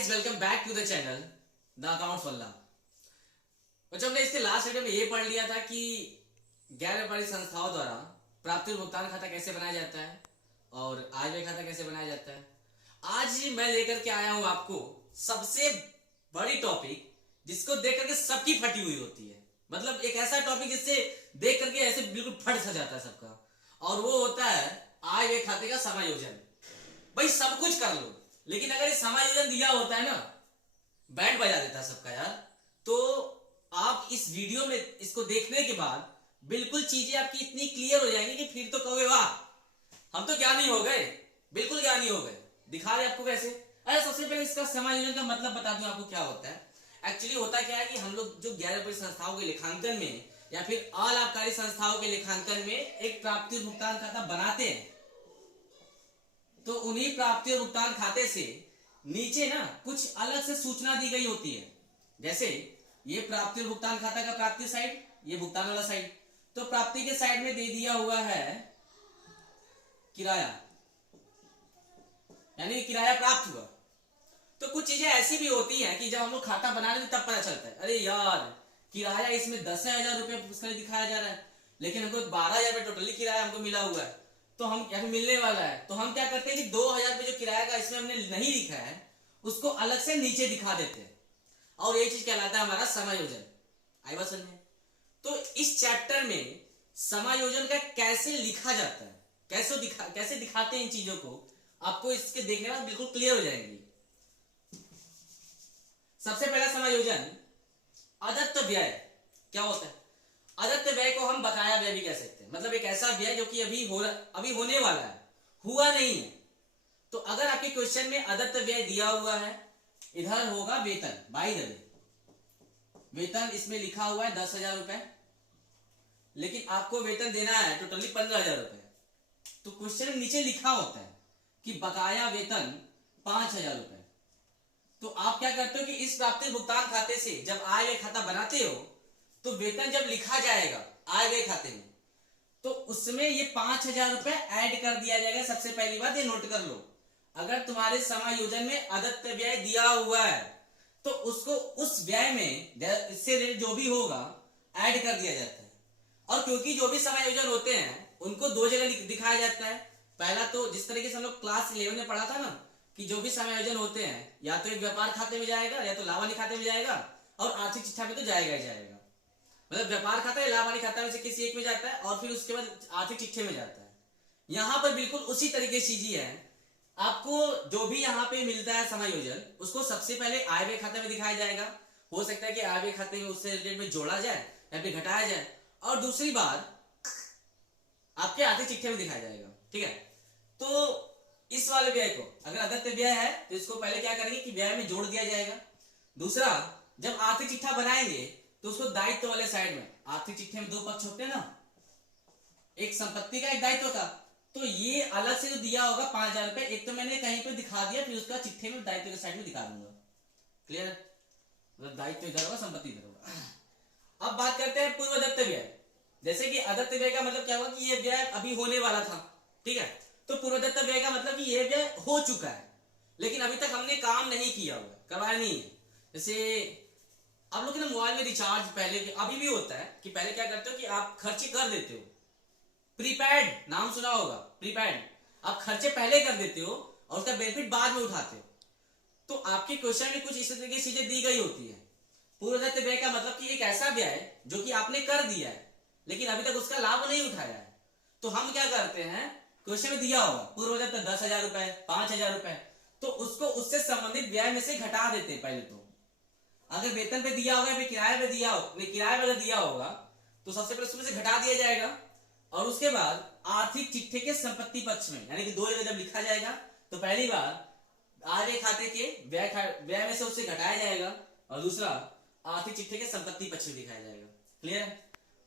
Guys, welcome back to the channel The Accounts Walla. बच्चों, हमने इसके लास्ट वीडियो में ये पढ़ लिया था कि गैर व्यापारिक संस्थाओं द्वारा प्राप्ति भुगतान खाता कैसे बनाया जाता है और आय व्यय खाता कैसे बनाया जाता है। आज मैं लेकर के आया हूं आपको सबसे बड़ी टॉपिक, जिसको देख करके सबकी फटी हुई होती है। मतलब एक ऐसा टॉपिक जिससे देख करके ऐसे बिल्कुल फट सा जाता है सबका, और वो होता है आय व्यय खाते का समायोजन। भाई सब कुछ कर लो, लेकिन अगर ये समायोजन दिया होता है ना, बैंड बजा देता है सबका यार। तो आप इस वीडियो में इसको देखने के बाद बिल्कुल चीजें आपकी इतनी क्लियर हो जाएंगी कि फिर तो कहोगे वाह, हम तो ज्ञानी हो गए, बिल्कुल ज्ञानी हो गए। दिखा रहे आपको कैसे। अरे सबसे पहले इसका समायोजन का मतलब बता दूं आपको क्या होता है। एक्चुअली होता क्या है कि हम लोग जो गैर व्यापारिक संस्थाओं के लेखांकन में या फिर अलाभकारी संस्थाओं के लेखांकन में एक प्राप्ति और भुगतान खाता बनाते हैं, तो उन्हीं प्राप्ति और भुगतान खाते से नीचे ना कुछ अलग से सूचना दी गई होती है। जैसे ये प्राप्ति और भुगतान खाता का प्राप्ति साइड, ये भुगतान वाला साइड। तो प्राप्ति के साइड में दे दिया हुआ है किराया, यानी किराया प्राप्त हुआ। तो कुछ चीजें ऐसी भी होती हैं कि जब हम लोग खाता बना रहे तब पता चलता है, अरे यार किराया इसमें 10,000 रुपये दिखाया जा रहा है, लेकिन हमको 12,000 रुपये टोटली किराया हमको मिला हुआ है, तो हम या फिर मिलने वाला है। तो हम क्या करते हैं कि 2,000 रुपये जो किराया का इसमें हमने नहीं लिखा है उसको अलग से नीचे दिखा देते हैं, और ये चीज कहलाता है हमारा समायोजन। आई बात समझ में? तो इस चैप्टर में समायोजन का कैसे लिखा जाता है, कैसे दिखाते हैं इन चीजों को, आपको इसके देखने के बाद बिल्कुल क्लियर हो जाएंगी। सबसे पहला समायोजन अदत्त व्यय। क्या होता है अदत्त व्यय? को हम बकाया व्यय भी कह सकते हैं। मतलब एक ऐसा व्यय जो कि अभी होने वाला है, हुआ नहीं है। तो अगर आपके क्वेश्चन में अदत्त व्यय दिया हुआ है, इधर होगा वेतन, बाई द वे वेतन इसमें लिखा हुआ है 10,000 रुपए, लेकिन आपको वेतन देना है टोटली 15,000 रुपए। तो क्वेश्चन में नीचे लिखा होता है कि बकाया वेतन 5,000 रुपए। तो आप क्या करते हो कि इस प्राप्ति भुगतान खाते से जब आय व्यय खाता बनाते हो, तो वेतन जब लिखा जाएगा आय व्यय खाते में, तो उसमें ये 5,000 रुपए ऐड कर दिया जाएगा। सबसे पहली बात ये नोट कर लो, अगर तुम्हारे समायोजन में अदत्त व्यय दिया हुआ है तो उसको उस व्यय में इससे रिलेटेड जो भी होगा ऐड कर दिया जाता है। और क्योंकि जो भी समायोजन होते हैं उनको दो जगह दिखाया जाता है। पहला तो जिस तरीके से हम लोग क्लास 11 में पढ़ा था ना, कि जो भी समायोजन होते हैं या तो एक व्यापार खाते में जाएगा, या तो लाभानी खाते में जाएगा, और आर्थिक चिट्ठा में तो जाएगा ही जाएगा। मतलब व्यापार खाता या लाभानी खाता में से किसी एक में जाता है, और फिर उसके बाद आर्थिक चिट्ठे में जाता है। यहां पर बिल्कुल उसी तरीके से चीजें हैं। आपको जो भी यहाँ पे मिलता है समायोजन, उसको सबसे पहले आय व्यय खाते में दिखाया जाएगा। हो सकता है कि आय व्यय खाते में उससे रिलेटेड में जोड़ा जाए या फिर घटाया जाए, और दूसरी बार आपके आर्थिक चिट्ठे में दिखाया जाएगा। ठीक है, तो इस वाले व्यय को अगर अदत्त व्यय है तो इसको पहले क्या करेंगे कि व्यय में जोड़ दिया जाएगा। दूसरा, जब आर्थिक चिट्ठा बनाएंगे तो उसको दायित्व वाले साइड में, आर्थिक चिट्ठे में दो पक्ष होते हैं ना, एक संपत्ति का एक दायित्व का, तो ये अलग से जो दिया होगा 5,000 रुपए, एक तो मैंने कहीं पे दिखा दिया, फिर उसका चिट्ठे में दायित्व के साइड में दिखा दूंगा। क्लियर? मतलब दायित्व इधर होगा, संपत्ति इधर होगा। अब बात करते हैं पूर्व दत्त व्यय। जैसे कि अदत्त व्यय का मतलब क्या हुआ कि ये व्यय अभी होने वाला था, ठीक है। तो पूर्व दत्त व्यय का मतलब कि ये व्यय हो चुका है, लेकिन अभी तक हमने काम नहीं किया हुआ, करवाया नहीं है। जैसे आप लोग ना मोबाइल में रिचार्ज पहले अभी भी होता है कि पहले क्या करते हो कि आप खर्चे कर देते हो, प्रीपेड नाम सुना होगा, प्रीपेड। आप खर्चे पहले कर देते हो और उसका बेनिफिट बाद में उठाते हो। तो आपके क्वेश्चन में कुछ इसी तरीके की चीजें दी गई होती है। पूर्वदत्त व्यय का मतलब कि एक ऐसा व्यय जो कि आपने कर दिया है लेकिन अभी तक उसका लाभ नहीं उठाया है। तो हम क्या करते हैं, क्वेश्चन में दिया होगा पूर्वदत्त 10,000 रुपए, 5,000 रुपए, तो उसको उससे संबंधित व्यय में से घटा देते हैं पहले। तो अगर वेतन पे दिया होगा, किराए पे दिया हो, किराए पे दिया होगा, तो सबसे पहले उसमें से घटा दिया जाएगा, और उसके बाद आर्थिक चिट्ठे के संपत्ति पक्ष में, यानी कि दो जगह जब लिखा जाएगा तो पहली बार आय व्यय खाते के व्यय में से उससे घटाया जाएगा, और दूसरा आर्थिक चिट्ठे के संपत्ति पक्ष में दिखाया जाएगा। क्लियर?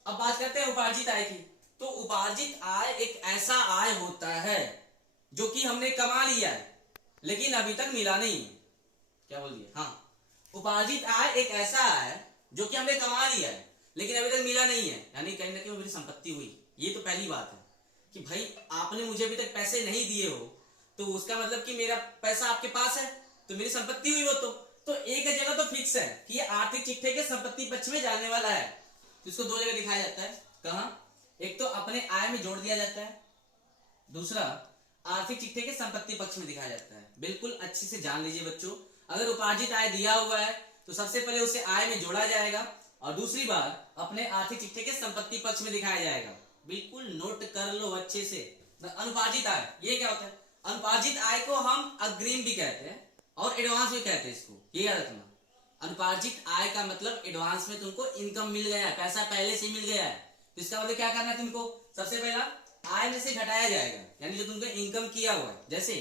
अब बात करते हैं उपार्जित आय की। तो उपार्जित आय एक ऐसा आय होता है जो कि हमने कमा लिया है लेकिन अभी तक मिला नहीं है। क्या बोल दिया? हाँ, उपार्जित आय एक ऐसा है जो कि हमने कमा लिया है लेकिन अभी तक मिला नहीं है, यानी कहीं ना कहीं मेरी संपत्ति हुई। ये तो पहली बात है कि भाई आपने मुझे अभी तक पैसे नहीं दिए हो, तो उसका मतलब कि मेरा पैसा आपके पास है, तो तो मेरी संपत्ति हुई वो। तो एक जगह तो फिक्स है कि ये आर्थिक चिट्ठे के संपत्ति पक्ष में जाने वाला है, तो इसको दो जगह दिखाया जाता है। कहां? एक तो अपने आय में जोड़ दिया जाता है, दूसरा आर्थिक चिट्ठे के संपत्ति पक्ष में दिखाया जाता है। बिल्कुल अच्छे से जान लीजिए बच्चों, अगर उपार्जित आय दिया हुआ है तो सबसे पहले उसे आय में जोड़ा जाएगा और दूसरी बार अपने आर्थिक चिट्ठे के संपत्ति पक्ष में दिखाया जाएगा। बिल्कुल नोट कर लो अच्छे से। अनुपार्जित आय ये क्या होता है? अनुपार्जित आय को हम अग्रिम भी कहते हैं और एडवांस भी कहते हैं, इसको ये याद रखना। अनुपार्जित आय का मतलब एडवांस में तुमको इनकम मिल गया है, पैसा पहले से मिल गया है, तो इसका मतलब क्या करना है तुमको? सबसे पहला आय में से घटाया जाएगा, यानी जो तुमको इनकम किया हुआ है। जैसे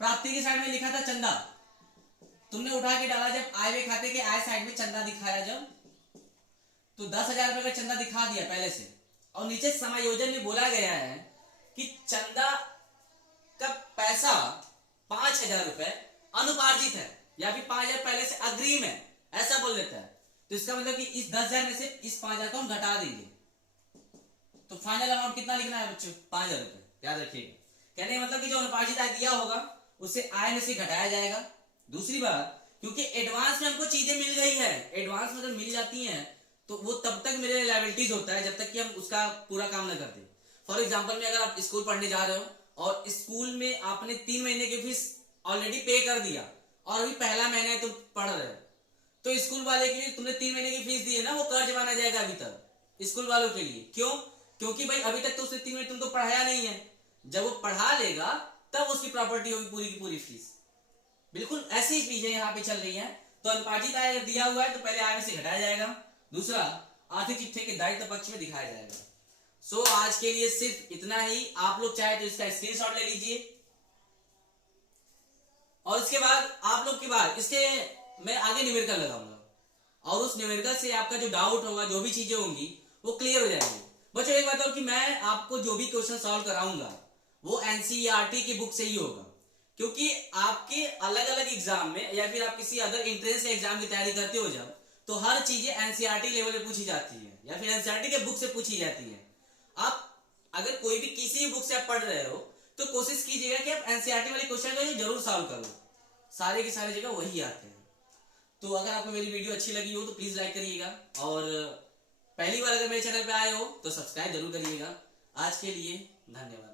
प्राप्ति की साइड में लिखा था चंदा, तुमने उठा के डाला, जब आय में खाते के आय साइड में चंदा दिखाया जब, तो 10,000 रुपए का चंदा दिखा दिया पहले से, और नीचे समायोजन में बोला गया है कि चंदा का पैसा 5,000 रुपए अनुपार्जित है या फिर 5,000 पहले से अग्रिम है, ऐसा बोल देता है। तो इसका मतलब कि इस 10,000 में से इस 5,000 को हम घटा देंगे, तो फाइनल अमाउंट कितना लिखना है बच्चों? 5,000 रुपए, याद रखिएगा। कहने का मतलब कि जो अनुपार्जित आय दिया होगा उसे आय में से घटाया जाएगा। दूसरी बात, क्योंकि एडवांस में हमको चीजें मिल गई है, एडवांस में जब मिल जाती हैं तो वो तब तक मेरे लायबिलिटीज होता है जब तक कि हम उसका पूरा काम न करते। फॉर एग्जाम्पल में अगर आप स्कूल पढ़ने जा रहे हो और स्कूल में आपने 3 महीने की फीस ऑलरेडी पे कर दिया और अभी पहला महीना है तुम पढ़ रहे हो, तो स्कूल वाले के लिए तुमने 3 महीने की फीस दी है ना, वो कर्ज माना जाएगा अभी तक स्कूल वालों के लिए। क्यों? क्योंकि भाई अभी तक तो उसने 3 महीने तुमको पढ़ाया नहीं है, जब वो पढ़ा लेगा तब उसकी प्रॉपर्टी होगी पूरी की पूरी फीस। बिल्कुल ऐसी चीजें यहाँ पे चल रही है। तो अनुपार्जित आय दिया हुआ है तो पहले आय में से घटाया जाएगा, दूसरा आर्थिक चिट्ठे के दायित्व पक्ष में दिखाया जाएगा। सो आज के लिए सिर्फ इतना ही। आप लोग चाहे तो इसका स्क्रीनशॉट ले लीजिए और इसके बाद आप लोग के बाद इसके मैं आगे न्यूमेरिकल लगाऊंगा और उस न्यूमेरिकल से आपका जो डाउट होगा, जो भी चीजें होंगी वो क्लियर हो जाएंगी। बच्चों एक बात और कि मैं आपको जो भी क्वेश्चन सॉल्व कराऊंगा वो एनसीईआरटी की बुक से ही होगा, क्योंकि आपके अलग अलग एग्जाम में या फिर आप किसी अदर एंट्रेंस एग्जाम की तैयारी करते हो जब, तो हर चीजें एनसीईआरटी लेवल पे पूछी जाती है या फिर एनसीईआरटी के बुक से पूछी जाती है। आप अगर कोई भी किसी बुक से आप पढ़ रहे हो तो कोशिश कीजिएगा कि आप एनसीईआरटी वाले क्वेश्चन को जरूर सॉल्व करो, सारे के सारे जगह वही आते हैं। तो अगर आपको मेरी वीडियो अच्छी लगी हो तो प्लीज लाइक करिएगा और पहली बार अगर मेरे चैनल पे आए हो तो सब्सक्राइब जरूर करिएगा। आज के लिए धन्यवाद।